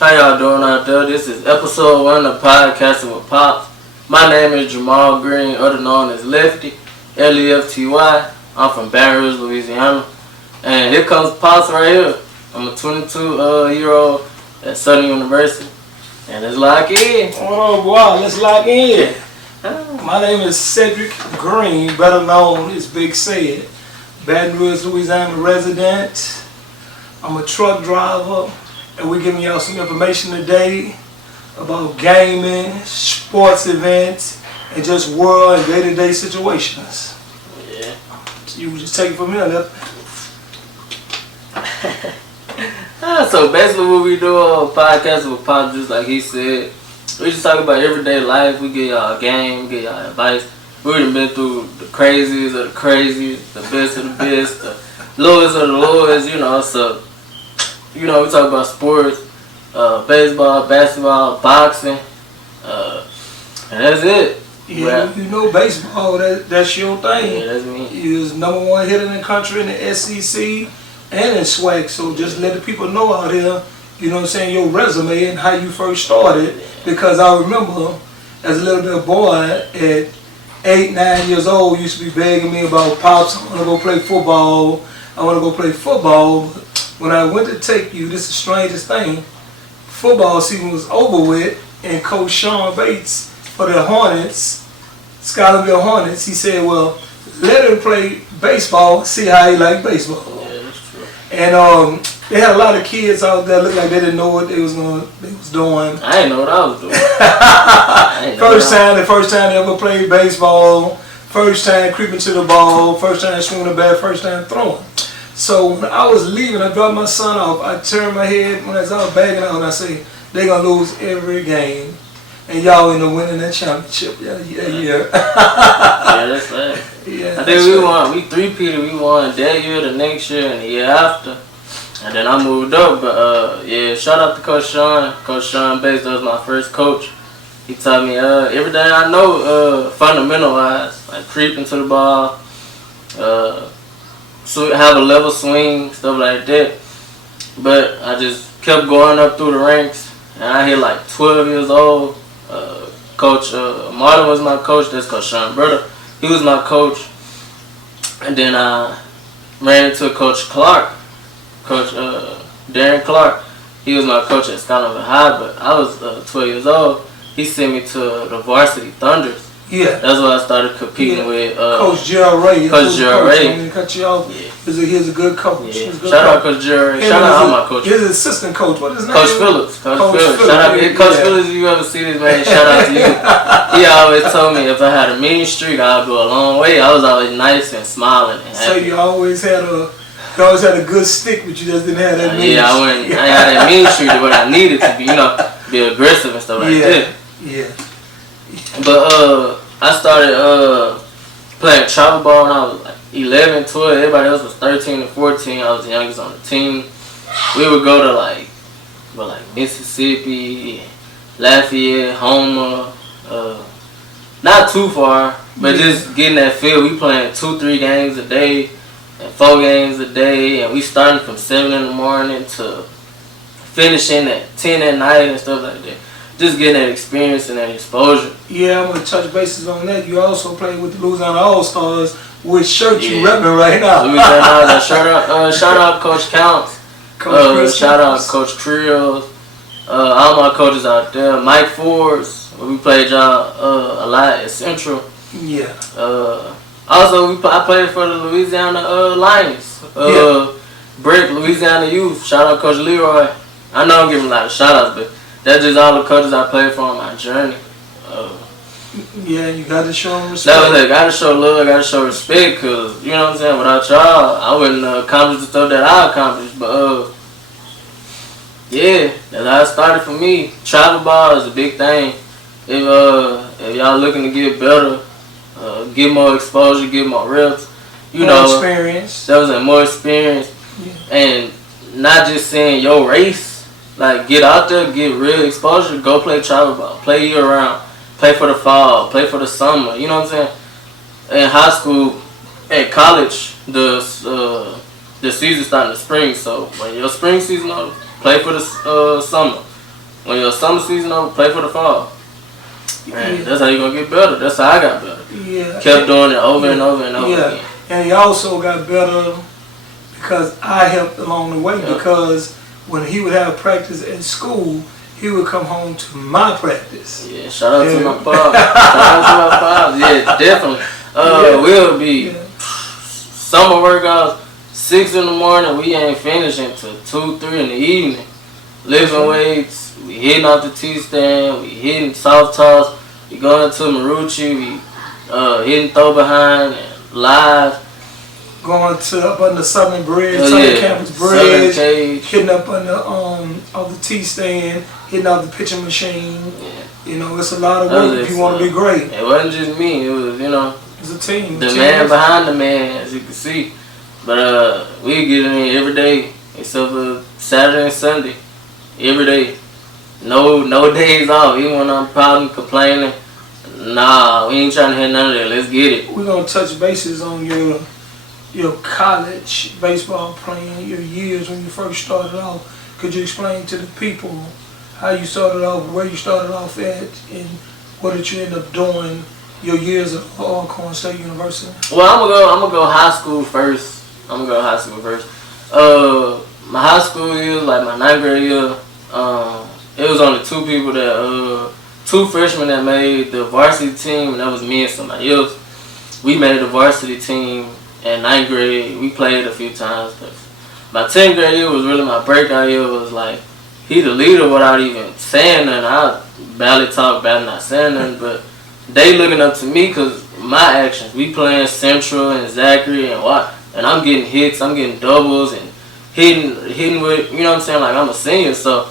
How y'all doing out there? This is episode 1 of Podcastin with Pops. My name is Jamal Green, other known as Lefty, Lefty. I'm from Baton Rouge, Louisiana. And here comes Pops right here. I'm a 22-year-old at Southern University. And let's lock in. Oh boy, let's lock in. My name is Cedric Green, better known as Big Said. Baton Rouge, Louisiana resident. I'm a truck driver. And we're giving y'all some information today about gaming, sports events, and just world and day-to-day situations. Yeah. So you just take it from here, Left. So basically what we do on Podcastin with Pop, just like he said, we just talk about everyday life. We give y'all a game, give y'all advice. We done been through the craziest of the craziest, the best of the best, the lowest of the lowest, so we talk about sports, baseball, basketball, boxing, and that's it. Yeah, you know baseball, that's your thing. Yeah, that's me. You was number 1 hitter in the country in the SEC and in SWAC, so just let the people know out here, your resume and how you first started. Because I remember as a little bit of boy at 8, 9 years old, used to be begging me about, Pops, I want to go play football. I want to go play football. When I went to take you, this is the strangest thing, football season was over with, and Coach Sean Bates for the Hornets, Scotlandville Hornets, he said, well, let him play baseball, see how he like baseball. Yeah, that's true. And they had a lot of kids out there looked like they didn't know what they was doing. I didn't know what I was doing. The first time they ever played baseball, first time creeping to the ball, first time swinging the bat, first time throwing. So when I was leaving, I dropped my son off. I turned my head when I was bagging out, and I say, they're going to lose every game. And y'all end up winning that championship. Yeah. Yeah, that's right. Yeah, I think we won. We three-peated. We won that year, the next year, and the year after. And then I moved up. But, shout out to Coach Sean. Coach Sean Bates, that was my first coach. He taught me everything I know fundamental-wise, like creeping to the ball, so have a level swing, stuff like that. But I just kept going up through the ranks, and I hit like 12 years old. Coach Martin was my coach. That's Coach Sean's brother. He was my coach. And then I ran into Coach Clark, Coach Darren Clark. He was my coach at Scotlandville High, but I was 12 years old. He sent me to the Varsity Thunders. Yeah. That's why I started competing with Coach Gerald Ray. Coach Gerald Ray. I'm going to cut you off. Yeah. He's a good coach. Yeah. Shout out Coach Gerald Ray. Shout out all my coaches. His assistant coach. What is his name? Coach Phillips. Coach Phillips. Shout out to Coach Phillips. If you ever see this, man, shout out to you. He always told me if I had a mean streak, I'd go a long way. I was always nice and smiling and happy. So you always had a good stick, but you just didn't have that mean streak. I had that mean streak the way I needed to be, be aggressive and stuff like that. Yeah. But I started playing travel ball when I was like 11, 12. Everybody else was 13 and 14. I was the youngest on the team. We would go to like Mississippi, Lafayette, Homer. Not too far, but just getting that feel. We playing 2-3 games a day and 4 games a day, and we starting from 7 in the morning to finishing at 10 at night and stuff like that. Just getting that experience and that exposure. Yeah, I'm going to touch bases on that. You also played with the Louisiana All-Stars, which shirt you repping right now. Louisiana, shout out Coach Counts. Shout out Coach Creels. All my coaches out there. Mike Forbes. We played y'all a lot at Central. Yeah. Also, I played for the Louisiana Lions. Brick, Louisiana Youth. Shout out Coach Leroy. I know I'm giving a lot of shout outs, but that's just all the coaches I played for on my journey. Yeah, you got to show them respect. That was it. Got to show love, got to show respect, because, you know what I'm saying, without y'all, I wouldn't accomplish the stuff that I accomplished. But, that's how it started for me. Travel ball is a big thing. If y'all looking to get better, get more exposure, get more reps, more experience. That was more experience. Yeah. And not just saying your race. Like, get out there, get real exposure, go play travel ball, play year round, play for the fall, play for the summer, you know what I'm saying? In high school, at college, the season starting in the spring, so when your spring season over, play for the summer. When your summer season over, play for the fall. Man, Yeah. that's how you gonna get better. That's how I got better. Yeah. Kept doing it over and over and over again. And he also got better because I helped along the way. Yep. Because when he would have practice at school, he would come home to my practice. Yeah, shout out to my pops. Shout out to my pops. Yeah, definitely. We'll be summer workouts, 6 in the morning. We ain't finishing till 2, 3 in the evening. Lifting weights, we hitting off the T-stand, we hitting soft toss, we going to Marucci, we hitting throw behind and live. Going to up on the Southern Bridge, Southern Campus Bridge, hitting up on the off the T-stand, hitting off the pitching machine. Yeah. You know, it's a lot of work if you want to be great. It wasn't just me, it was, it's a team. The man behind the man, as you can see. But we get in every day, except for Saturday and Sunday. Every day. No days off. Even when I'm pouting, complaining. Nah, we ain't trying to hear none of that. Let's get it. We're going to touch bases on your college baseball playing, your years when you first started off. Could you explain to the people how you started off, where you started off at, and what did you end up doing your years at Alcorn State University? Well, I'm gonna go high school first. My high school year, like my 9th grade year, it was only 2 people that, 2 freshmen that made the varsity team, and that was me and somebody else. We made the varsity team in 9th grade. We played a few times. But my 10th grade year was really my breakout year. It was like, he the leader without even saying nothing. I barely talk about not saying nothing, but they looking up to me because my actions. We playing Central and Zachary and what, and I'm getting hits, I'm getting doubles and hitting with, you know what I'm saying, like I'm a senior. So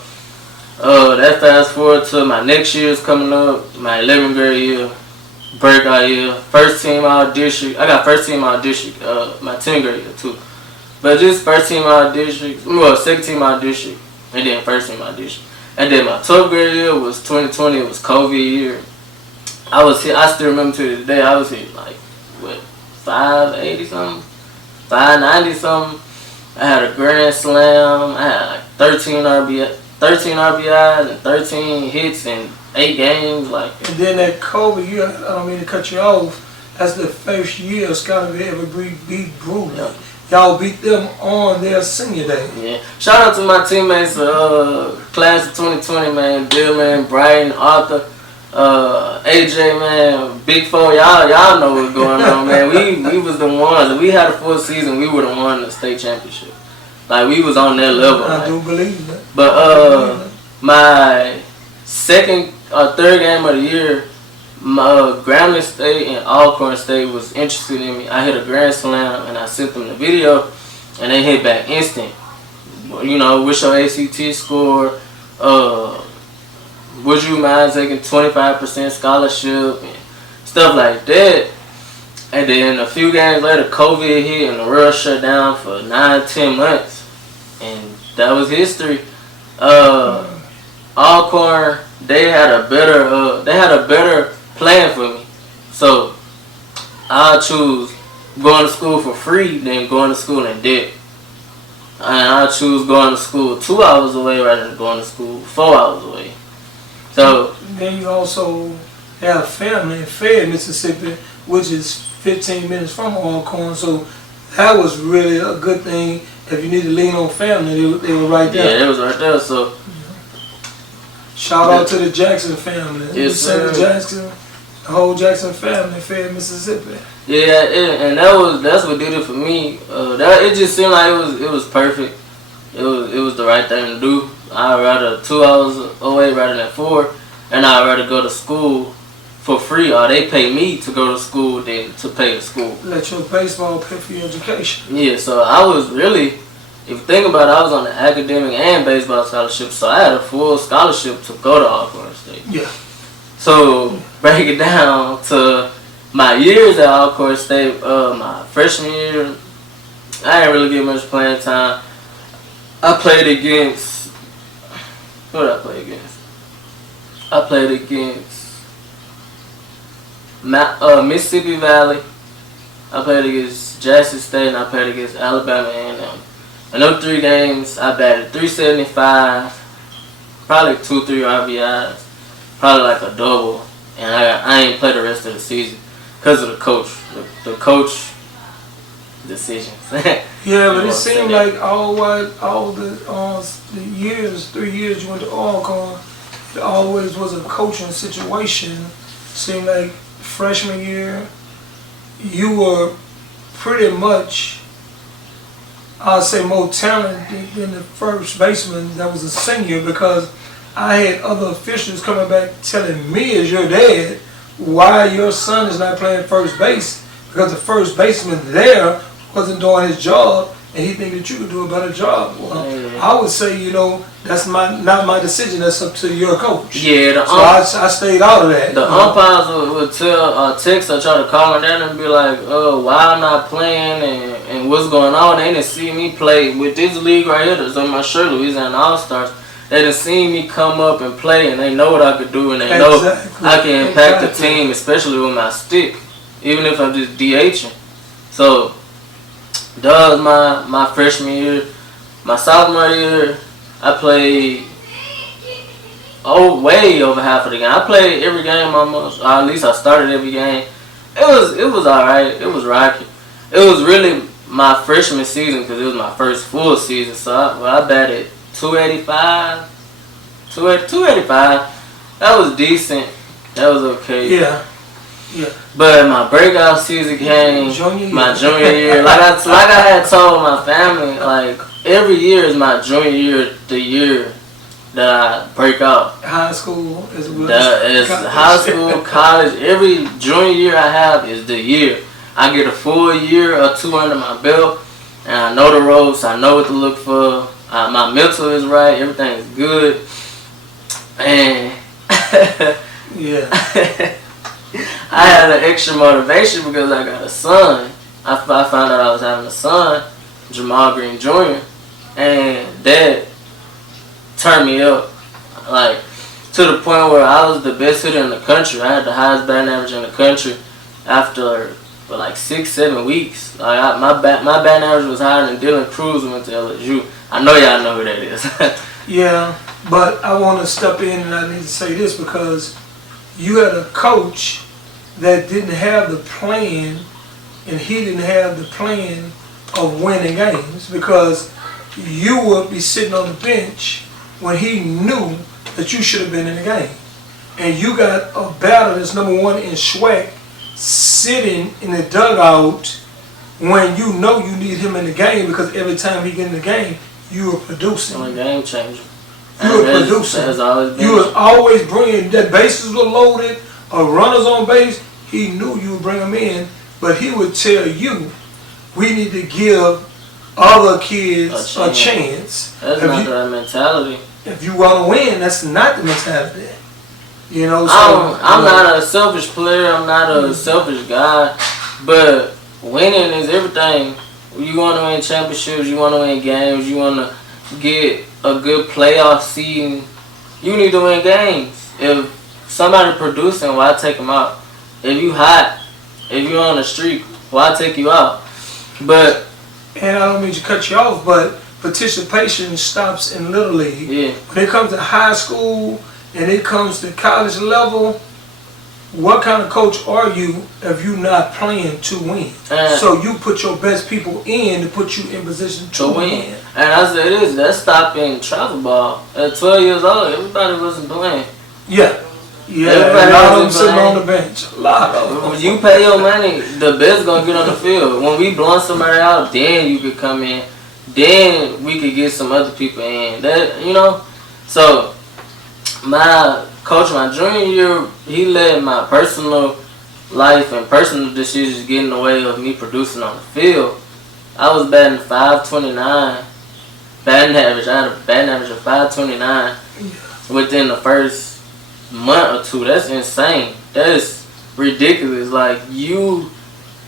that fast forward to my next year's coming up, my 11th grade year, breakout year, first team all district. I got first team all district, my 10th grade year too. But just first team all district, well, second team all district, and then first team all district. And then my 12th grade year was 2020, it was COVID year. I still remember to this day, I was hitting like, what, 580 something? 590 something. I had a grand slam, I had like 13 RBIs and 13 hits in 8 games. Like. And then that COVID year, I don't mean to cut you off, that's the first year Scotty ever beat Brewer. Yeah. Y'all beat them on their senior day. Yeah. Shout out to my teammates, class of 2020, man. Dylan, Brian, Arthur, AJ, man, Big Four. Y'all know what's going on, man. We was the ones. If we had a full season, we would have won the state championship. Like, we was on that level. I do believe that. But my second or third game of the year, Grambling State and Alcorn State was interested in me. I hit a grand slam and I sent them the video, and they hit back instant. You know, what's your ACT score? Would you mind taking 25% scholarship and stuff like that? And then a few games later, COVID hit and the world shut down for 9-10 months, and that was history. Alcorn, they had a better plan for me, so I'll choose going to school for free than going to school in debt. And I'll choose going to school 2 hours away rather than going to school 4 hours away. So then you also have family in Fayette, Mississippi, which is 15 minutes from Alcorn, so that was really a good thing. If you need to lean on family, they were right there. Yeah, they was right there. So shout out to the Jackson family. Yes, sir. Jackson, the whole Jackson family, Fayette, Mississippi. Yeah, and that's what did it for me. It just seemed like it was perfect. It was the right thing to do. I'd rather 2 hours away rather than 4, and I'd rather go to school for free, or they pay me to go to school than to pay the school. Let your baseball pay for your education. Yeah, so I was really, if you think about it, I was on the academic and baseball scholarship, so I had a full scholarship to go to Alcorn State. Yeah. So break it down to my years at Alcorn State. My freshman year, I didn't really get much playing time. I played against, who did I play against? I played against Mississippi Valley. I played against Jackson State, and I played against Alabama A&M. In those 3 games, I batted .375, probably 2-3 RBIs, probably like a double, and I ain't play the rest of the season because of the coach. The coach decisions. Yeah, but it seemed like all the years, 3 years you went to Alcorn, it always was a coaching situation. Seemed like freshman year, you were pretty much, I'd say, more talented than the first baseman that was a senior, because I had other officials coming back telling me as your dad why your son is not playing first base, because the first baseman there wasn't doing his job, and he think that you could do a better job. Well, I would say, that's not my decision. That's up to your coach. Yeah, I stayed out of that. The umpires would tell, text or try to call me down and be like, why I'm not playing and what's going on. They didn't see me play with this league right here that's on my shirt, Louisiana All-Stars. They didn't see me come up and play, and they know what I could do, and they know I can impact the team, especially with my stick, even if I'm just DHing. So that was my freshman year. My sophomore year, I played way over half of the game. I played every game almost, or at least I started every game. It was alright. It was rocky. It was really my freshman season because it was my first full season. So I batted 285. 285. That was decent. That was okay. Yeah. But my breakout season came my junior year. Like I had told my family, like every year is my junior year, the year that I break out. High school as well. High school, college. Every junior year I have is the year. I get a full year or two under my belt, and I know the ropes. I know what to look for. My mental is right. Everything is good. And yeah. I had an extra motivation because I got a son. I found out I was having a son, Jamal Green Jr., and that turned me up, like, to the point where I was the best hitter in the country. I had the highest batting average in the country after like 6-7 weeks. Like my batting average was higher than Dylan Cruz who went to LSU. I know y'all know who that is. Yeah, but I want to step in and I need to say this because you had a coach that didn't have the plan, and he didn't have the plan of winning games, because you would be sitting on the bench when he knew that you should have been in the game. And you got a batter that's number one in Schweck sitting in the dugout when you know you need him in the game, because every time he get in the game, you were producing. I'm a game changer. You were producing. You was always bringing, that bases were loaded, or runners on base, he knew you would bring them in, but he would tell you, we need to give other kids a chance. That's not the mentality. If you want to win, that's not the mentality. You know, so I'm not a selfish player. I'm not a selfish guy. But winning is everything. You want to win championships. You want to win games. You want to get a good playoff season. You need to win games. If somebody producing, why take them out? If you hot, if you're on the street, why take you out? But and I don't mean to cut you off, but participation stops in Little League. Yeah. When it comes to high school and it comes to college level, what kind of coach are you if you're not playing to win? So you put your best people in to put you in position to win. And I said this, that's stopping travel ball. At 12 years old, everybody wasn't playing. Yeah. Yeah, a lot of them sitting on the bench. A lot of them. When you pay your money, the best gonna get on the field. When we blowing somebody out, then you could come in. Then we could get some other people in. That, you know. So my coach, my junior year, he let my personal life and personal decisions get in the way of me producing on the field. I was batting .529 batting average. I had a batting average of .529 within the first month or two. That's insane. That is ridiculous. Like, you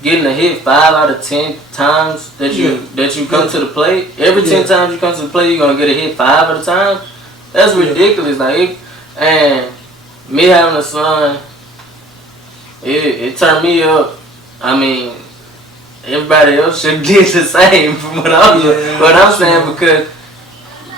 getting a hit 5 out of 10 times that you come to the plate. Every 10 times you come to the plate, you're gonna get a hit 5 at a time. That's ridiculous. Like, and me having a son, it turned me up. I mean, everybody else should get the same from what I'm saying, because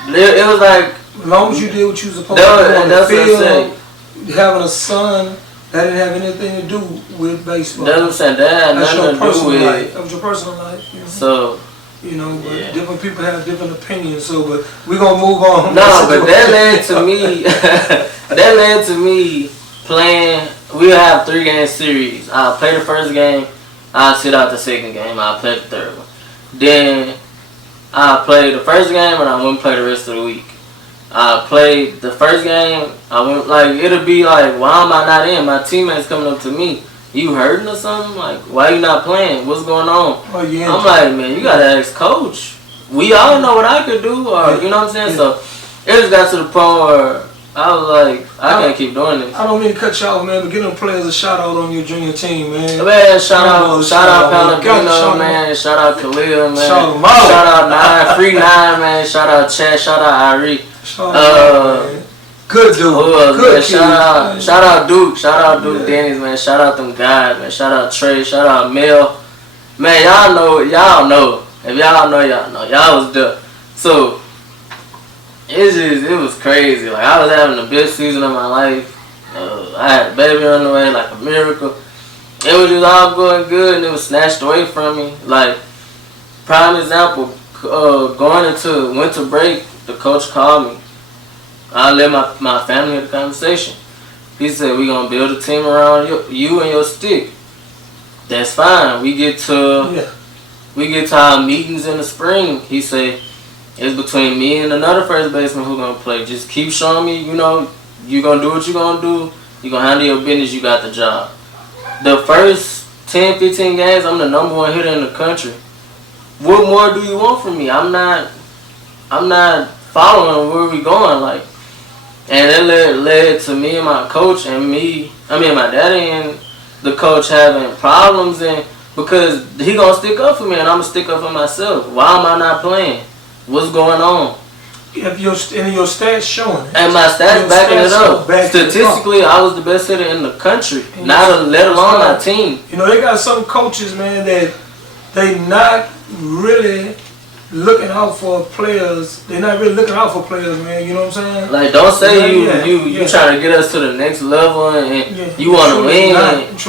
it was like, As long as you did what you was supposed to do on the field, having a son, that didn't have anything to do with baseball. That's what I'm saying. That had nothing to do with life. That was your personal life. You know? So. You know, but different people have different opinions. So, but we're gonna move on. No, but that led to me. That led to me playing. We'll have 3-game series. I'll play the first game. I'll sit out the second game. I'll play the third one. Then I'll play the first game and I wouldn't play the rest of the week. I played the first game. I went it'll be like, why am I not in? My teammates coming up to me. You hurting or something? Like, why you not playing? What's going on? Oh, yeah. I'm like, man, you gotta ask coach. We all know what I could do, or you know what I'm saying? Yeah. So it just got to the point where I was like, I can't keep doing this. I don't mean to cut you off, man, but give them players a shout out on your junior team, man. Man, shout out Palladino, man. Shout out Khalil, man. Shout out Nine, Free Nine, man. Shout out Chad. Shout out Irie. Good dude. Good shout out Duke. Shout out Duke Denny's, man. Shout out them guys, man. Shout out Trey. Shout out Mel. Man, y'all know. If y'all know, y'all know. Y'all was there. So it was crazy. Like, I was having the best season of my life. I had a baby on the way, like a miracle. It was just all going good, and it was snatched away from me. Like, prime example, going into winter break, the coach called me. I let my family have the conversation. He said, we going to build a team around you and your stick. That's fine. We get to our meetings in the spring. He said, it's between me and another first baseman who's going to play. Just keep showing me, you know, you're going to do what you're going to do. You're going to handle your business. You got the job. The first 10, 15 games, I'm the number 1 hitter in the country. What more do you want from me? I'm not following where we going. Like, and it led to me and my coach and my daddy and the coach having problems, and because he gonna stick up for me and I'm gonna stick up for myself. Why am I not playing? What's going on? If your stats showing it. And my stats backing it up. Statistically, I was the best hitter in the country, let alone my team. You know, they got some coaches, man, that they not really looking out for players. They're not really looking out for players, man. You know what I'm saying? Like, don't say you trying to get us to the next level and you want to win and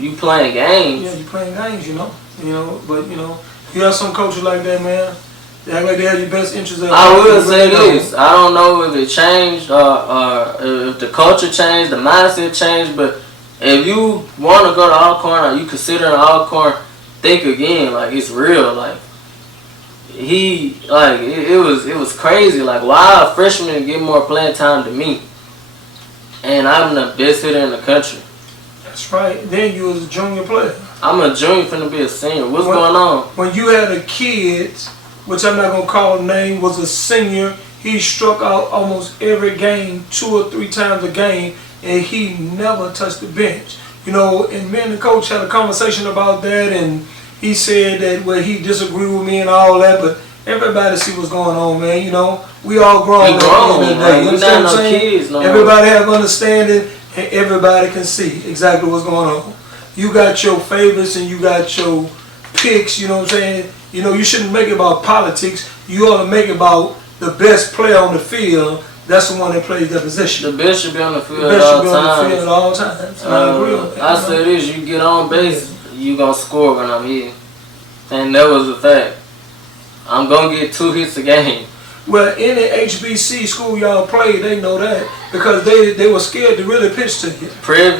you playing games. Yeah, you playing games. You know, but you have some coaches like that, man. They act like they have your best interest. I will say this: I don't know if it changed or if the culture changed, the mindset changed. But if you want to go to Alcorn or you consider Alcorn, think again. Like, it's real. Like, it was crazy. Like, why a freshman get more playing time than me? And I'm the best hitter in the country. That's right. Then you was a junior player. I'm a junior, finna be a senior. What's going on? When you had a kid, which I'm not gonna call name, was a senior, he struck out almost every game, 2 or 3 times a game, and he never touched the bench. You know, and me and the coach had a conversation about that, and he said that he disagreed with me and all that, but everybody see what's going on, man. You know, we all grown at the end of the day. You understand what I'm saying? Everybody have understanding, and everybody can see exactly what's going on. You got your favorites and you got your picks. You know what I'm saying? You know, you shouldn't make it about politics. You ought to make it about the best player on the field. That's the one that plays that position. The best should be on the field at all times. I agree on that. I say this: you get on base, you gonna score when I'm hitting, and that was a fact. I'm gonna get 2 hits a game. Well, in the HBC school y'all played, they know that because they were scared to really pitch to you. Prairie,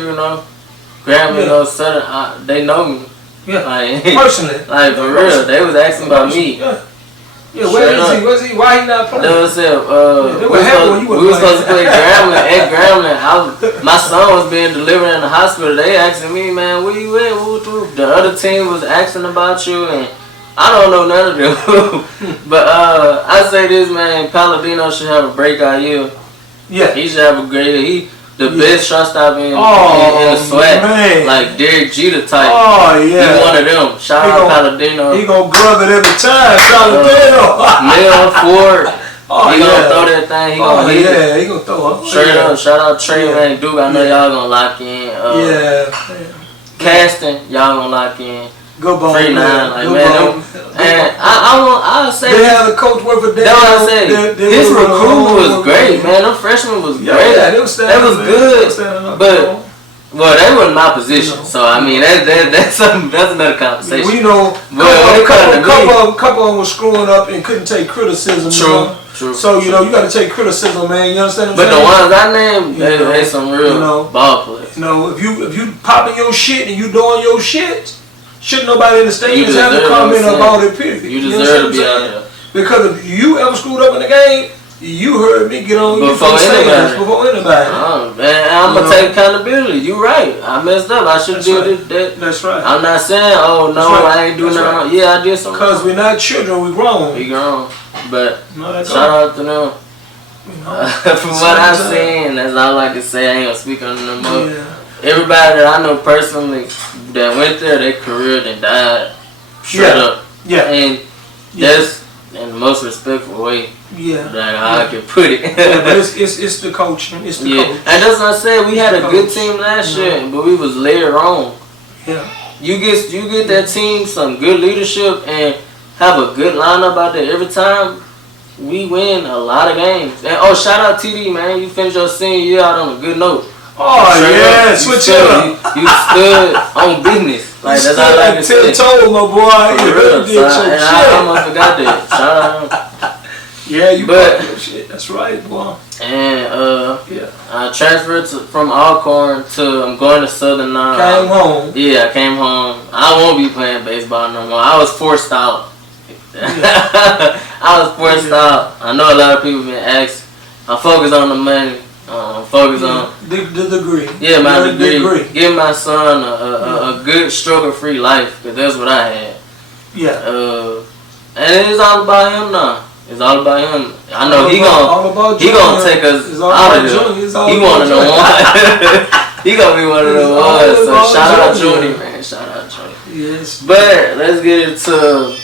Grambling, Southern, they know me. Yeah, like, personally. Like, for real, they was asking about me. Yeah, where is he? Where's he? Why he not playing? They was saying, we was supposed to play Grambling at Grambling. My son was being delivered in the hospital. They asking me, man, where you at? The other team was asking about you, and I don't know none of them. But I say this, man, Palladino should have a breakout year. Yeah. He should have a great year. The best shortstop in the SWAC, man. Like Derek Jeter type. Oh, yeah. He one of them. Shout out Palladino. He gonna glove it every time. Palladino. Mel Ford. He gonna throw that thing. He gonna hit it. He gonna throw it. Straight up. Shout out Trey and Duke. I know y'all gonna lock in. Casting, y'all gonna lock in. Go ball. Free 9, like man. And I'll say they have a coach worth a day. That's what I say. His recruitment was great, man. Them freshmen was great. Yeah, they was good. But well, they wasn't my position, so I mean that's another conversation. Well, you know, a couple of them was screwing up and couldn't take criticism. True. So you know, you got to take criticism, man. You understand what I'm saying? But the ones I named, they some real ball players. You know, if you popping your shit and you doing your shit, shouldn't nobody in the stands have a comment about it. Period. You deserve to be out there. Because if you ever screwed up in the game, you heard me get on you before anybody. Oh man, I'm gonna take accountability. You right. I messed up. I should do that. That's right. I'm not saying, oh no, I ain't doing nothing wrong. Yeah, I did something. Because we're not children, we grown. We grown. But shout out to them. From what I've seen, that's all I can say. I ain't gonna speak on them no more. Yeah. Everybody that I know personally that went there, their career then died straight up. Yeah. And that's in the most respectful way. Yeah. Like how I can put it. But it's the coaching. It's the coach. And that's what I said. We had a good team last year, but we was later on. Yeah. You get that team some good leadership and have a good lineup out there every time. We win a lot of games. And shout out TD, man. You finished your senior year out on a good note. Oh yeah, switch it up. You stood on business. Like that's all I can say. Told my boy. You really did your shit. I almost forgot that. Shout out. Yeah, you got your shit. That's right, boy. And I transferred from Alcorn to I'm going to Southern now. Came home. Yeah, I came home. I won't be playing baseball no more. I was forced out. I was forced out. I know a lot of people been asking. I'm focused on the money. Focus on the degree. Yeah, my degree. Give my son a good struggle-free life, because that's what I had. Yeah. And it's all about him now. It's all about him. I know he gonna take us out of here. He one of the ones. He gonna be one of the ones. So shout out Junior, man. Shout out Junior. Yes. But let's get into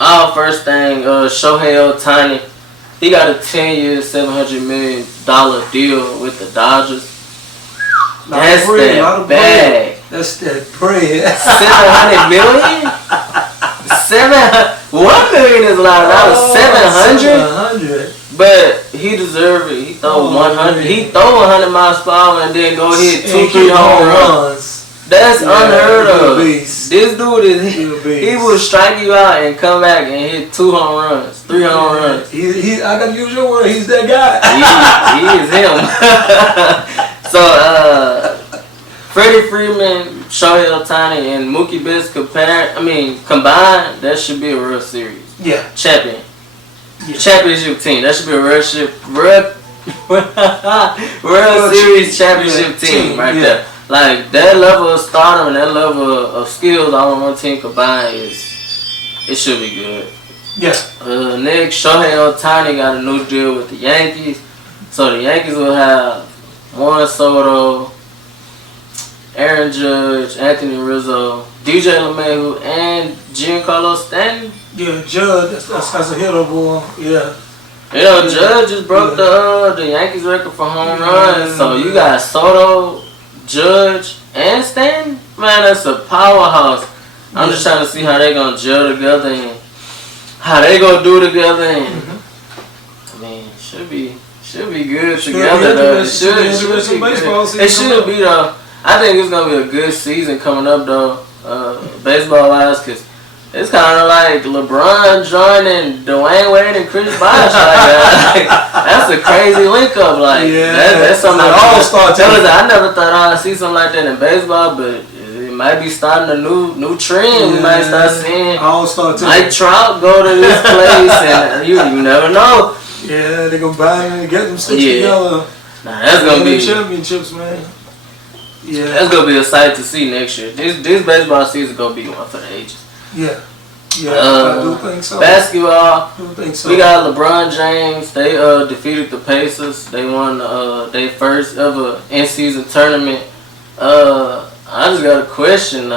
our first thing. Shohei Ohtani. He got a 10-year, $700 million deal with the Dodgers. That's that bag. That's that bread. $700 million? $1 million is a lot. That was $700. But he deserved it. He throw 100. He throw 100 miles per hour and then go hit 2-3 home runs. That's unheard of. This dude he will strike you out and come back and hit 2 home runs, 3 home runs. I gotta use your word. He's that guy. He is him. So Freddie Freeman, Shohei Ohtani, and Mookie Betts combined, that should be a real series. Yeah. Championship team. That should be a real series championship team right there. Like, that level of stardom and that level of skills all on one team combined it should be good. Yeah. Next, Shohei Ohtani got a new deal with the Yankees. So the Yankees will have Juan Soto, Aaron Judge, Anthony Rizzo, DJ LeMahieu, and Giancarlo Stanton. Yeah, Judge, that's a hitter, boy. Yeah. You know, Judge just broke the Yankees record for home runs. So you got Soto, Judge, and Stanton? Man, that's a powerhouse. I'm just trying to see how they gonna gel together and how they gonna do together. And I mean, should be good together though. It should be good. It should be though. I think it's gonna be a good season coming up though, baseball wise, cause it's kind of like LeBron joining Dwayne Wade and Chris Bosh. That's a crazy link up. Like that's something I never thought I'd see something like that in baseball, but it might be starting a new trend. We might start seeing Mike Trout go to this place, and you never know. Yeah, they gonna buy and get them sticks together. Nah, that's gonna be championships, man. Yeah, that's gonna be a sight to see next year. This baseball season gonna be one for the ages. Yeah. I do think so. Basketball, I do think so. We got LeBron James. They defeated the Pacers. They won their first ever in-season tournament. I just got a question.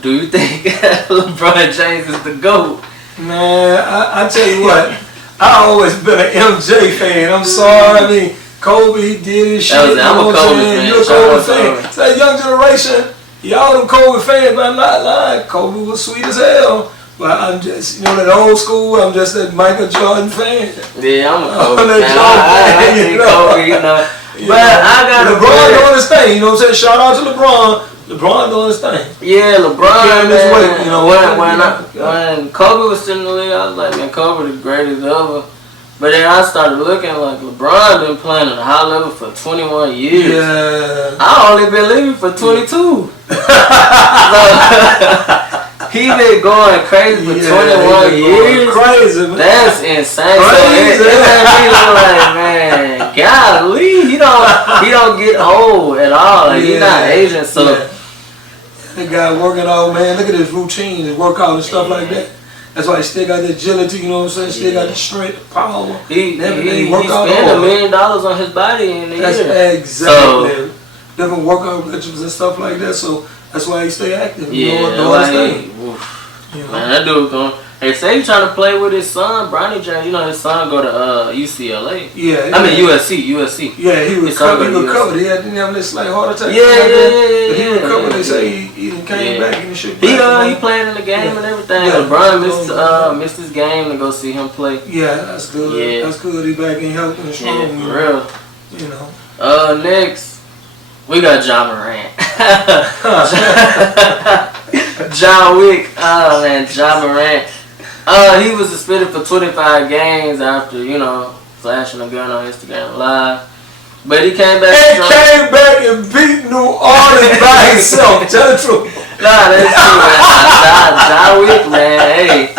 Do you think LeBron James is the GOAT? Man, I tell you what. I always been an MJ fan. I'm sorry. I mean, Kobe, he did his shit. I'm a Kobe fan. You're a Kobe fan. It's that young generation. Y'all them Kobe fans, but I'm not lying. Kobe was sweet as hell. But I'm just, that old school, I'm just a Michael Jordan fan. Yeah, I'm a Kobe fan. I think Kobe, But I got LeBron doing his thing, you know what I'm saying? Shout out to LeBron. LeBron doing his thing. Yeah, LeBron, man. Weight, when Kobe was still in the league, I was like, man, Kobe the greatest ever. But then I started looking like LeBron been playing at a high level for 21 years. Yeah. I only been living for 22. So, he been going crazy for 21 years. Crazy, man. That's insane. Crazy. So it made me look like, man, golly, he don't get old at all. Like, he's not aging. So the guy working out, man. Look at his routine, his workout and stuff like that. That's why he still got the agility, you know what I'm saying? Still got the strength, power. He spent $1 million on his body in the year. That's exactly. Different workout regimens and stuff like that. So that's why he stay active. Man, that dude going. They say he's trying to play with his son, Bronny James. His son go to UCLA. Yeah. I mean USC. Yeah, he recovered. He didn't have this like heart attack. Yeah. But he recovered. They say he came back and he should. He playing in the game and everything. LeBron missed his game to go see him play. Yeah, that's good. Yeah. That's good. He back in healthy and strong. Yeah, for real. Next we got John Morant. John Wick. Oh man, John Morant. He was suspended for 25 games after, flashing a gun on Instagram Live. But he came back. He came back and beat New Orleans by himself. Tell the truth. Nah, that's true, man. John Wick, man. Hey,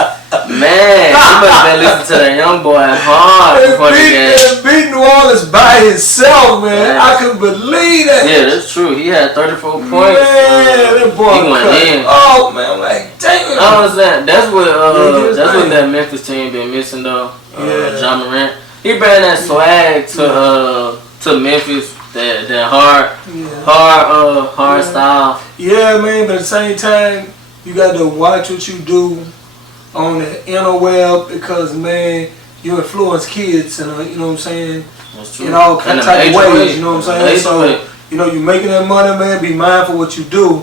man, he must have been listening to that young boy hard before the game. He beat New Orleans by himself, man. I couldn't believe that. Yeah, that's true. He had 34 points. Man, that boy went in. Oh, man, I'm like, damn. I understand. That's what that Memphis team been missing, though. John Morant. He brought that swag to Memphis. That hard style. Yeah, man, but at the same time, you got to watch what you do on the interweb because, man, you influence kids and, you know what I'm saying, in all kind of type of ways, you know what I'm saying? So, you're making that money, man, be mindful what you do, you know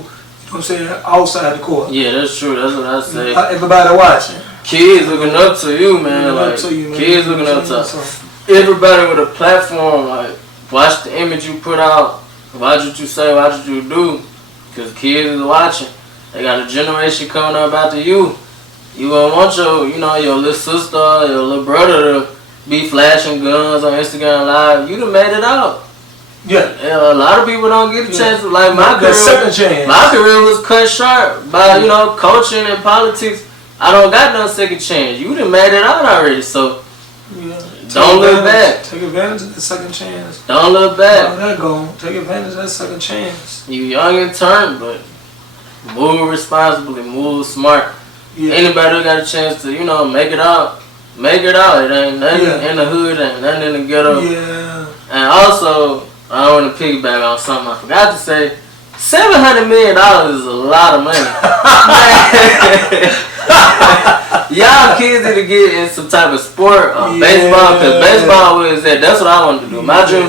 what I'm saying, outside the court. Yeah, that's true. That's what I say. Everybody watching. Kids looking up to you, man. Kids looking up to everybody with a platform, like, watch the image you put out. Watch what you say. Watch what you do. Because kids is watching. They got a generation coming up after you. You won't want your little sister, your little brother to be flashing guns on Instagram Live. You done made it out. Yeah. A lot of people don't get a chance to, like, my second chance. My career was cut short by, coaching and politics. I don't got no second chance. You done made it out already, so don't look back. Take advantage of that second chance. Don't look back. Take advantage of that second chance. You young in turn, but move responsibly, move smart. Yeah. Anybody who got a chance to, make it out. Make it out. It ain't nothing in the hood, ain't nothing in the ghetto. Yeah. And also, I want to piggyback on something I forgot to say. $700 million is a lot of money. Y'all kids need to get in some type of sport or baseball, because baseball was that. That's what I wanted to do. My dream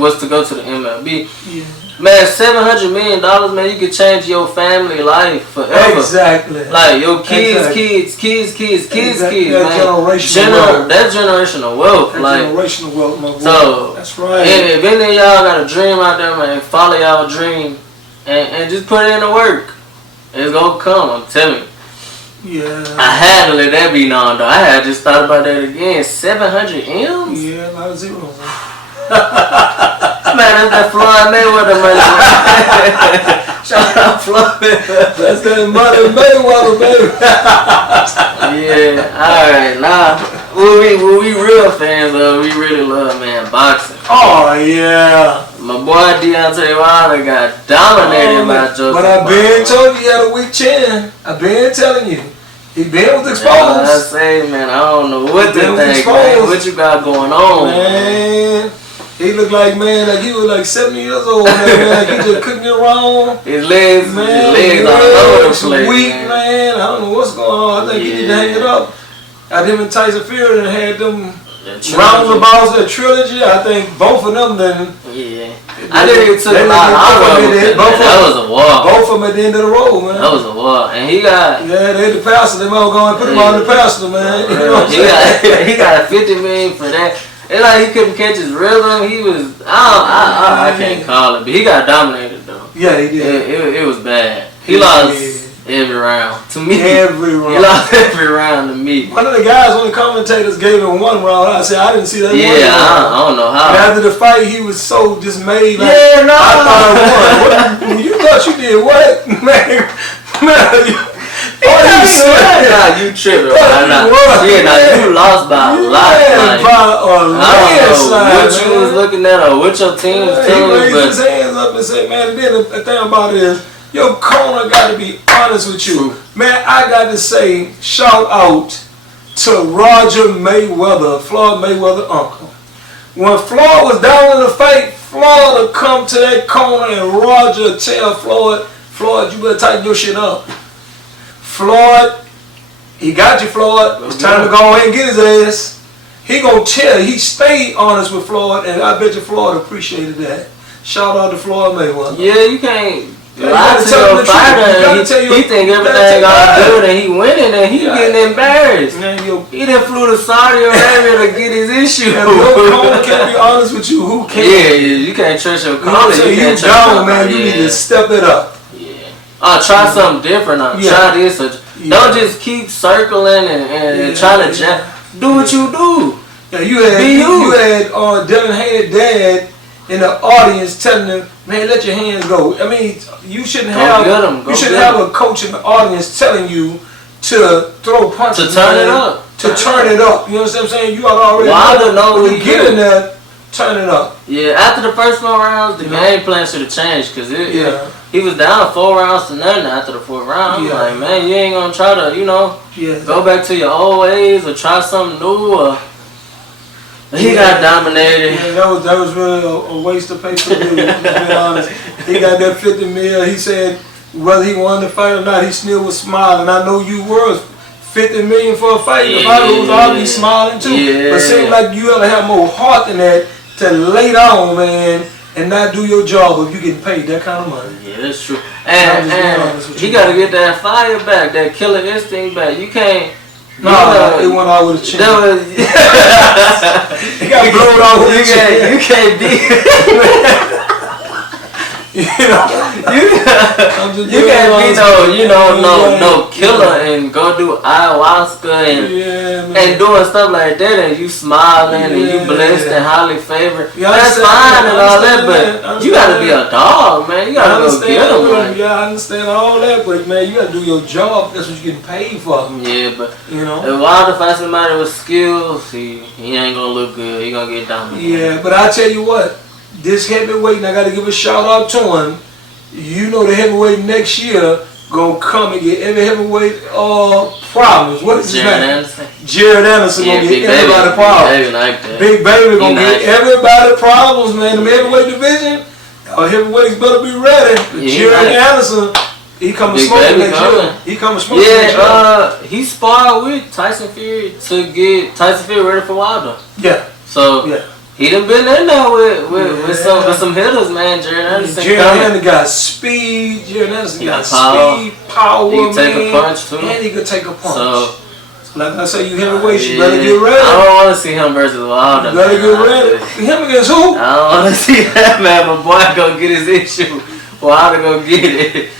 was to go to the MLB. Yeah. Man, $700 million, man, you could change your family life forever. Exactly. Like your kids, exactly. Man. That's generational wealth. Generational wealth, my boy. So that's right. If any of y'all got a dream out there, man, follow y'all dream and just put it in the work. It's gonna come, I'm telling you. Yeah. I had to let that be known, though. I had just thought about that again. 700 M's? Yeah, a lot of zeros. Man, that's that Floyd Mayweather money. Shout out Floyd Mayweather. That's that mother Mayweather, baby. Yeah, alright. Nah, we real fans of, we really love, man, boxing. Oh, yeah. My boy Deontay Wilder got dominated by Joseph. But I've been told you he had a weak chin. I've been telling you. He been with exposed. I say, man, I don't know what to think, man. What you got going on, man? He looked like, man, like he was like 70 years old, man. Like he just couldn't get around. His legs all over the place, weak, man. I don't know what's going on. I think he need to hang it up. I them and Tyson Fury and had them Roundabouts, that trilogy, I think both of them then. Yeah. I didn't took a lot out of it. That was a war. Both of them at the end of the road, man. That was a war. And he got... Yeah, they the pastor. They might go and put him on the pastor, man. You know what I'm saying? He got $50 million for that. It's like he couldn't catch his rhythm. He was... I can't call it. But he got dominated, though. Yeah, he did. It was bad. He lost every round to me. Every round. He lost every round to me. One of the guys on the commentators gave him one round. I said, I didn't see that one. Yeah, I don't know how. And after the fight, he was so dismayed. Like, yeah, no. I thought I won. You thought you did what? Man, you tripping right now. Yeah, you lost by a lot. Like, I don't know what you was looking at or what your team was telling you. He raised his hands up and said, man, then the thing about it is, your corner got to be honest with you. True. Man, I got to say, shout out to Roger Mayweather, Floyd Mayweather's uncle. When Floyd was down in the fight, Floyd would come to that corner and Roger would tell Floyd, you better tighten your shit up. Floyd, he got you, Floyd. It's time to go ahead and get his ass. He gonna tell, he stayed honest with Floyd, and I bet you Floyd appreciated that. Shout out to Floyd Mayweather. Yeah, you can't lie to your fighter. He think everything all good and he winning and he getting embarrassed. Man, he done flew to Saudi Arabia to get his issue. If your corner can't be honest with you, who can? Yeah, you can't trust your corner. You can't trust man. You need to step it up. Try something different. Try this. Don't just keep circling and trying to jump. Do what you do. Yeah, you had Devin Haney's dad in the audience telling him, man, let your hands go. I mean, you shouldn't have a coach in the audience telling you to throw punches. To turn it up. To turn it up. You know what I'm saying? You ought to already know when you get in there, turn it up. Yeah, after the first 4 rounds, the game plan should have changed because he was down 4 rounds to nothing after the 4th round. I'm like, man, you ain't gonna try to, go back to your old ways or try something new. Or he got dominated. Yeah, that was really a waste of paper. To be honest, he got that 50 mil. He said whether he won the fight or not, he still was smiling. I know you were. 50 million for a fight. If I lose, I'll be smiling too. Yeah. But it seems like you gotta have more heart than that to lay down, man, and not do your job if you getting paid that kind of money. Yeah, that's true. And he got to get that fire back, that killer instinct back. You can't. No, it went out with a chin. He got blown out with a chin. You can't be. You can't be no killer and go do ayahuasca and doing stuff like that and you smiling and you blessed and highly favored. That's fine and all that, but you gotta be a dog, man. You gotta go get them. Right? Yeah, I understand all that, but man, you gotta do your job. That's what you're getting paid for. Yeah, but if Wilder fights somebody with skills, he ain't gonna look good. He gonna get dominated. Yeah, but I tell you what. This heavyweight, and I got to give a shout out to him. You know the heavyweight next year gonna come and get every heavyweight problems. What is his name? Jared Anderson gonna get everybody problems. Big Baby gonna get everybody problems, man. The heavyweight division, heavyweights better be ready. Jared Anderson, he coming smoking next year. He coming smoking next year. He sparred with Tyson Fury to get Tyson Fury ready for Wilder. Yeah. So he done been in there with some hitters, man. Jared Anderson. Jared Anderson got speed. Jared Anderson got speed, power, he can take a punch too. And he could take a punch. So like I say, you heavyweights, you better get ready. I don't want to see him versus Wilder. You better get ready. Him against who? I don't want to see that, man. My boy gonna get his issue. Wilder gonna get it.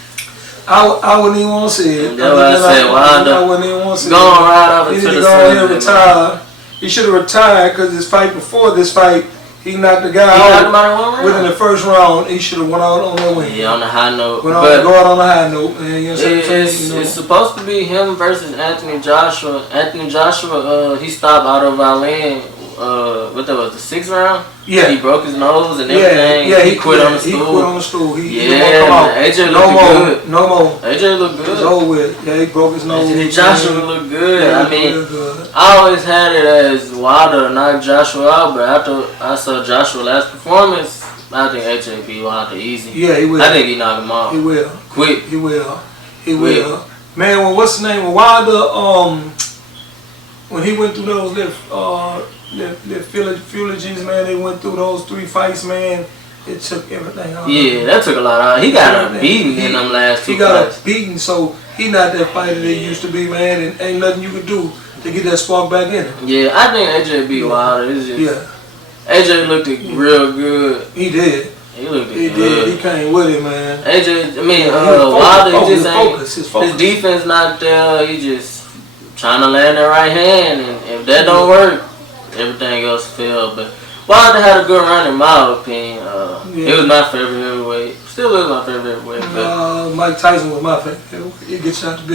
I wouldn't even want to see it. That's what I said. Wilder. I wouldn't even want to see it. Going right out into the go ahead and retire. He should have retired because his fight before this fight, he knocked the guy out within the first round. He should have went out on that win. Yeah, on the high note. Go out on the high note. And it's supposed to be him versus Anthony Joshua. Anthony Joshua, he stopped out of Violin. What that was, the 6th round? Yeah. He broke his nose and everything. Yeah, he quit on the stool. He quit on the stool. AJ looked good. No more. AJ looked good. It's over with. Yeah, he broke his nose. Anthony Joshua looked good. Yeah, I mean, I always had it as Wilder knocked Joshua out, but after I saw Joshua's last performance, I think AJ beat Wilder easy. Yeah, he will. I think he knocked him out. He will. Quick. He will. He will. Man, what's the name of Wilder? When he went through those Fuliges, man, they went through those 3 fights, man. It took everything out. Yeah, that took a lot out. He got a beating in them last 2 fights. He got a beating, so he not that fighter that he used to be, man, and ain't nothing you can do to get that spark back in him. Yeah, I think AJ beat Wilder. It's just, AJ looked real good. He did. He looked good. Did. He came with it, man. AJ, I mean, Wilder just ain't. His defense not there. He just trying to land that right hand, and if that don't work, everything else failed. But Wilder had a good run in my opinion. It was my favorite heavyweight. Still is my favorite heavyweight. Mike Tyson was my favorite. He gets shot to be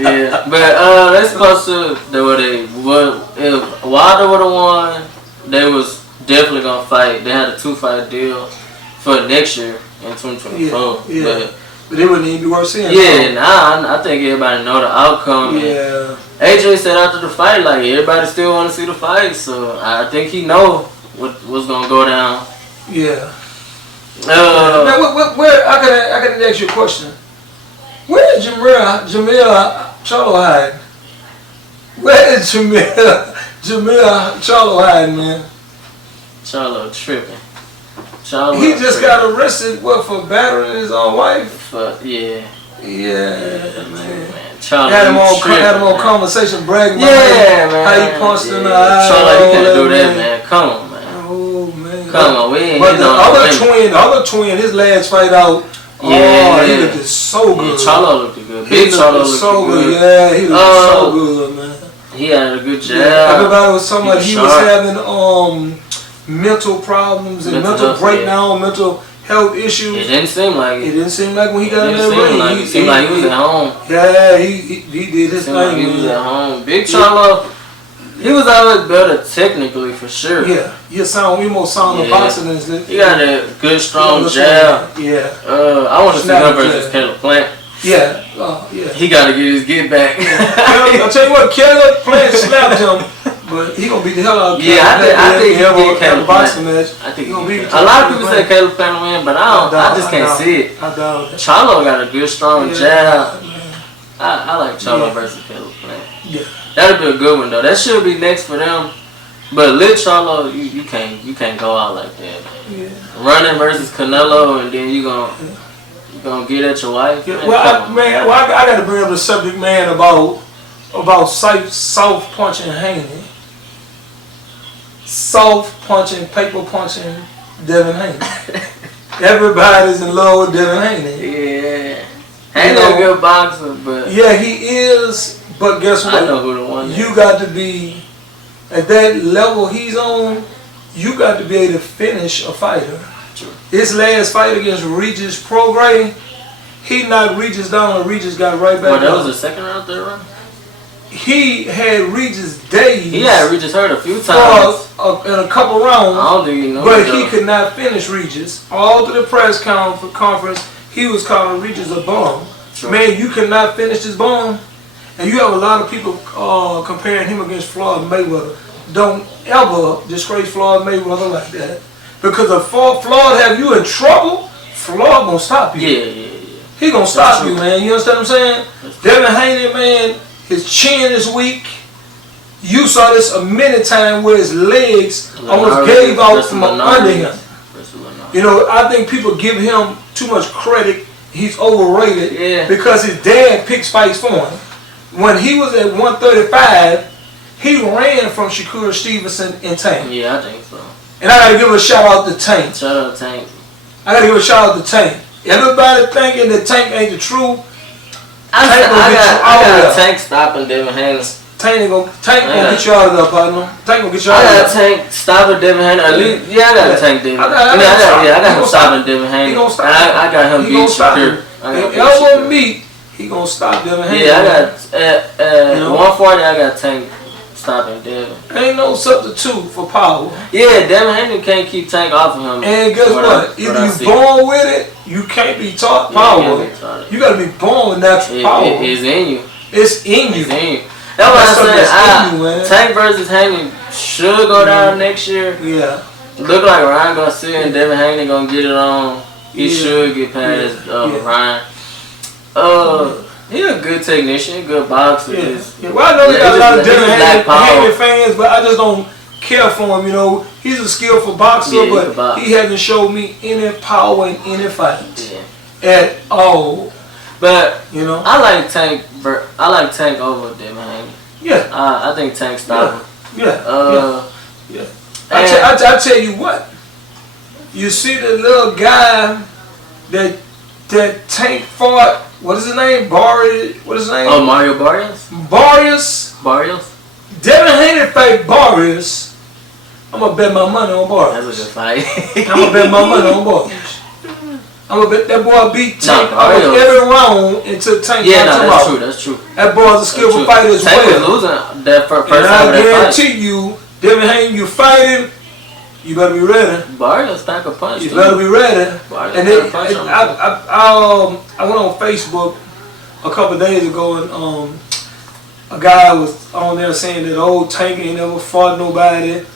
Yeah, but they're supposed to if Wilder would have won, they was definitely gonna fight. They had a 2-fight deal for next year in 2024. Yeah. But it wouldn't even be worth seeing. Yeah, I think everybody know the outcome. Yeah. AJ said after the fight, like, everybody still want to see the fight, so I think he know what's gonna go down. Yeah. Now, where I can ask you a question. Where is Jamil Charlo hiding? Where is Jamil Charlo hiding, man? Charlo tripping. He just got arrested, for battering his own wife? Yeah, man. Charlo, had him on conversation bragging about how he punched in the eye. Charlo, you can't do that, man. Come on, man. Oh, man. Come on, we ain't But the other twin, his last fight out, he looked so good. Yeah, Charlo looked good. Big Charlo looked so good. Yeah, he looked so good, man. He had a good jab. Everybody was talking about he was having mental problems and mental breakdown, mental health issues. It didn't seem like it. It didn't seem like when he got in that ring. It seemed like he was at home. Yeah, he did his thing. Like he was at home. Big Charlo, he was always better technically for sure. Yeah, he more sound of boxing than this. He got a good strong jab. Yeah. I want to see him versus Caleb Plant. Yeah. He got to get his get back. I'll tell you what, Caleb Plant slapped him. But he gonna beat the hell out of Caleb. I think he'll get Caleb boxing match. I think a lot of people say Caleb Plant win, but I just can't see it. I doubt it. Charlo got a good strong jab. I like Charlo versus Caleb Plant. Yeah. That'll be a good one though. That should be next for them. But Lit Charlo, you can't go out like that. Yeah. Running versus Canelo, and then you gonna get at your wife. Yeah. I got to bring up the subject, man, about soft punching Haney. Soft punching, paper punching Devin Haney. Everybody's in love with Devin Haney. Yeah. Haney's a good boxer, but yeah, he is. But guess what? I know who the one is. You got to be at that level he's on. You got to be able to finish a fighter. True. His last fight against Regis Prograis, he knocked Regis down and Regis got right back up. That was the second round, third round? He had Regis days. He had Regis hurt a few times. In a couple rounds. I don't think you know. But he could not finish Regis. All through the press conference, he was calling Regis a bum. True. Man, you cannot finish this bum. And you have a lot of people comparing him against Floyd Mayweather. Don't ever disgrace Floyd Mayweather like that. Because if Floyd have you in trouble, Floyd gonna stop you. Yeah. He gonna stop you, man. You understand what I'm saying? Devin Haney, man, his chin is weak. You saw this a many times where his legs almost gave out from under him. You know, I think people give him too much credit. He's overrated because his dad picks fights for him. When he was at 135, he ran from Shakur Stevenson in Tank. Yeah, I think so. And I gotta give a shout out to Tank. Shout out to Tank. I gotta give a shout out to Tank. Everybody thinking that Tank ain't the truth. I got Tank stopping Devin Haney. Tank gonna get you out of there, partner. Tank gonna get you out of there. I got Tank stopping Devin Haney. I got Tank Devin. I got him stopping Devin Haney. He gonna stop. I got him beating Shakur. If elbow meet, he gonna stop Devin Haney. Yeah, I got 140. I got Tank stopping Devin. Ain't no substitute for power. Yeah, Devin Haney can't keep Tank off of him. And guess what? If you born with it, you can't be taught power. You gotta be born with natural power. It's in you. It's in you. It's in you. That's what I said. Tank versus Haney should go down next year. Yeah. Look like Ryan Garcia and Devin Haney gonna get it on. He should get past Ryan. He a good technician, good boxer. Yeah. Well, I know he got a lot of Devin-Haney fans, but I just don't care for him. You know, he's a skillful boxer, but he hasn't showed me any power in any fight at all. But you know, I like Tank. I like Tank over Devin-Haney. Yeah, I think Tank stop him. Yeah. I tell you what. You see the little guy that Tank fought. What is his name? What is his name? Oh, Mario Barrios. Barrios. Devin-Haney fight Barrios. I'm gonna bet my money on Barrios. That's a good fight. I'm gonna bet my money on Barrios. I'm gonna bet that boy beat Tank every round until Tank. Yeah, that's true. That boy's a skillful fighter as well. Tank was losing that first and time. I guarantee you, Devin-Haney, you fighting. You better be ready. Barrios pack a punch. You better be ready. And then I went on Facebook a couple of days ago, and a guy was on there saying that old Tank ain't never fought nobody.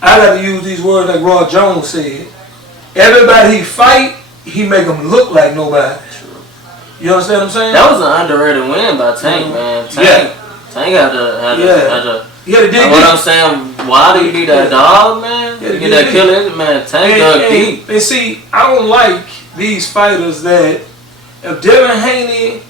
I got to use these words like Roy Jones said. Everybody he fight, he make them look like nobody. You understand what I'm saying? That was an underrated win by Tank, man. Tank had to. What I'm saying, why do you need that dog, man? You get that killer, man. Tank dug deep. And see, I don't like these fighters that if Devin-Haney,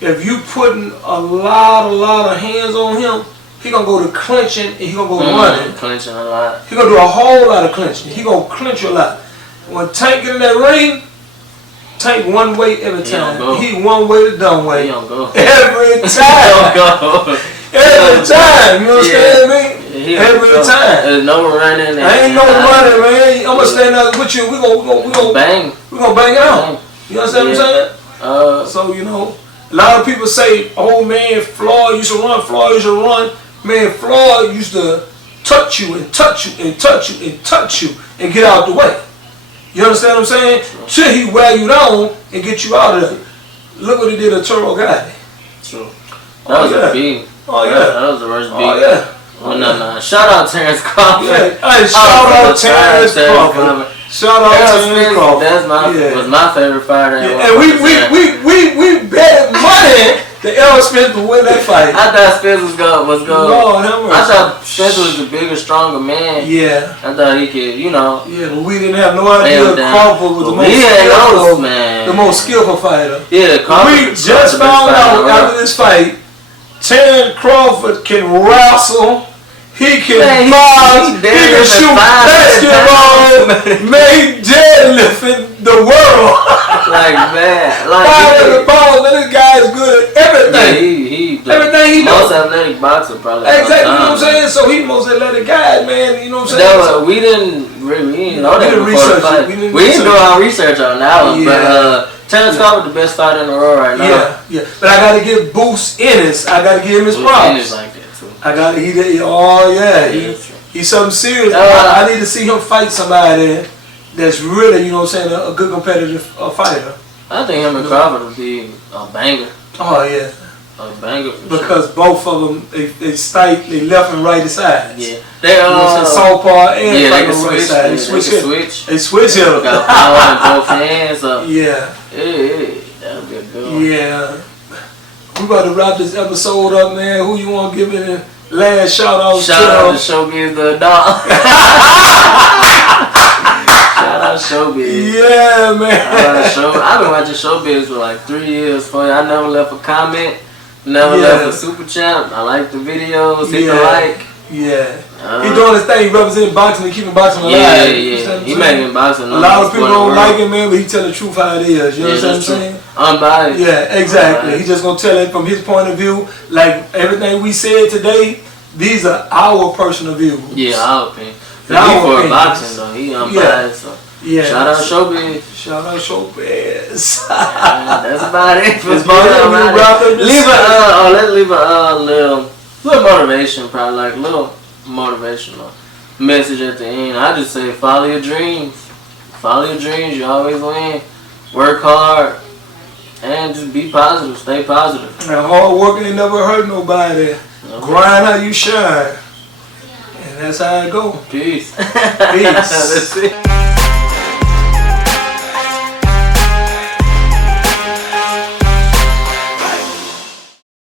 if you putting a lot of hands on him, he gonna go to clinching and he gonna go running. Clinching a lot. He gonna do a whole lot of clinching. He gonna clinch a lot. When Tank get in that ring, Tank one way every time. He one way the dumb way. He don't go. Every time. He don't go. Every time, you understand me? Every time. There's no running. I ain't no running, man. I'm gonna stand up with you. We gonna bang. We gonna bang it out. You understand what I'm saying? So you know, a lot of people say, "Oh man, Floyd used to run. Floyd used to run." Man, Floyd used to touch you and touch you and touch you and touch you and get out the way. You understand what I'm saying? Till he wear you down and get you out of there. Look what he did to Turo Guy. True. That was a beat. Oh yeah. That was the worst beat. Oh yeah. Oh no. Shout out Terrence Crawford. Hey, shout out Terrence Crawford. Shout out Terrence Crawford. That was my favorite fighter. And we bet money that Errol Spence would win that fight. I thought Spence was going. Lord have mercy. I thought Spence was the bigger, stronger man. Yeah. I thought he could, you know. Yeah, but we didn't have no idea Crawford was the most skillful fighter. Yeah, Crawford. We just found out after this fight, Terrence Crawford can wrestle. He can box. He can shoot basketball. Man, deadlifting the world. Like man, 500 pounds. Man, this guy is good at everything. Yeah, everything he does. Most athletic boxer probably. Exactly, you know what I'm saying? So he most athletic guy, man. You know what I'm saying? No, we didn't know that before the fight. We didn't do our research on that one, but Terrence Crawford the best fighter in the world right now. Yeah. But I got to give Boost Ennis. I got to give him his props. Like that too. I got to. He's something serious. I need to see him fight somebody that's really, you know what I'm saying, a good competitive fighter. I think him and Crawford would be a banger. Oh yeah. A banger because both of them they left and right side. Yeah, they southpaw and they can on the right side. They switch it. Got power in both hands. Yeah, that'll be a good one. Yeah, we about to wrap this episode up, man. Who you want to give it a last shout out? Shout out to Showbiz the dog. Shout out Showbiz. Yeah, man. I've been watching Showbiz for like 3 years. I never left a comment. Never left a super chat. I like the videos. Hit the like. Yeah. He doing his thing. He representing boxing and keeping boxing alive. Yeah. He making boxing. A lot of people don't like it, man, but he tell the truth how it is. You know what I'm saying? Unbiased. Yeah, exactly. He just gonna tell it from his point of view. Like everything we said today, these are our personal views. Yeah, our opinion. He for boxing though. He unbiased. So. Yeah. Shout out Showbiz. Shout out Showbiz. That's about it. Let's leave a little motivation, probably like a little motivational message at the end. I just say follow your dreams. Follow your dreams. You always win. Work hard and just be positive. Stay positive. And hard working ain't never hurt nobody. Grind how you shine. And that's how it go. Peace. Peace. That's it.